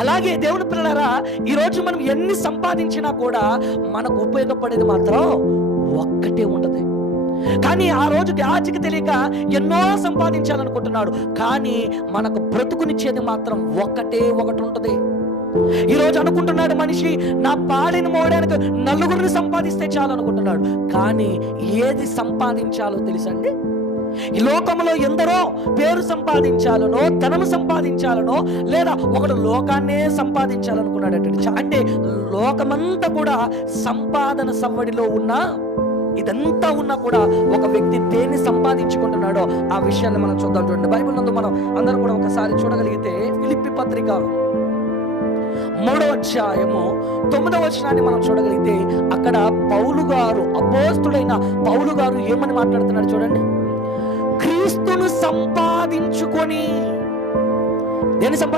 అలాగే దేవుని పిల్లలారా, ఈరోజు మనం ఎన్ని సంపాదించినా కూడా మనకు ఉపయోగపడేది మాత్రం ఒక్కటే ఉండదు. కానీ ఆ రోజు యాజకి తెలియక ఎన్నో సంపాదించాలనుకుంటున్నాడు, కానీ మనకు బ్రతుకునిచ్చేది మాత్రం ఒకటి ఉంటుంది. ఈరోజు అనుకుంటున్నాడు మనిషి, నా పాడిని మోయడానికి నలుగురిని సంపాదిస్తే చాలు అనుకుంటున్నాడు, కానీ ఏది సంపాదించాలో తెలుసండి? ఈ లోకంలో ఎందరో పేరు సంపాదించాలనో, ధనము సంపాదించాలనో, లేదా ఒకడు లోకాన్నే సంపాదించాలనుకున్నాడట. అంటే లోకమంతా కూడా సంపాదన సవ్వడిలో ఉన్న, ఇదంతా ఉన్నా కూడా ఒక వ్యక్తి దేన్ని సంపాదించుకుంటున్నాడో ఆ విషయాన్ని మనం చూద్దాం. చూడండి, బైబిల్ నందు మనం అందరూ కూడా ఒకసారి చూడగలిగితే ఫిలిప్పీ పత్రిక 3వ అధ్యాయము 9వ వచనాన్ని మనం చూడగలిగితే అక్కడ పౌలు గారు, అపోస్తుడైన పౌలు గారు ఏమని మాట్లాడుతున్నాడు చూడండి. క్రీస్తును సంపాదించుకొని, దేన్ని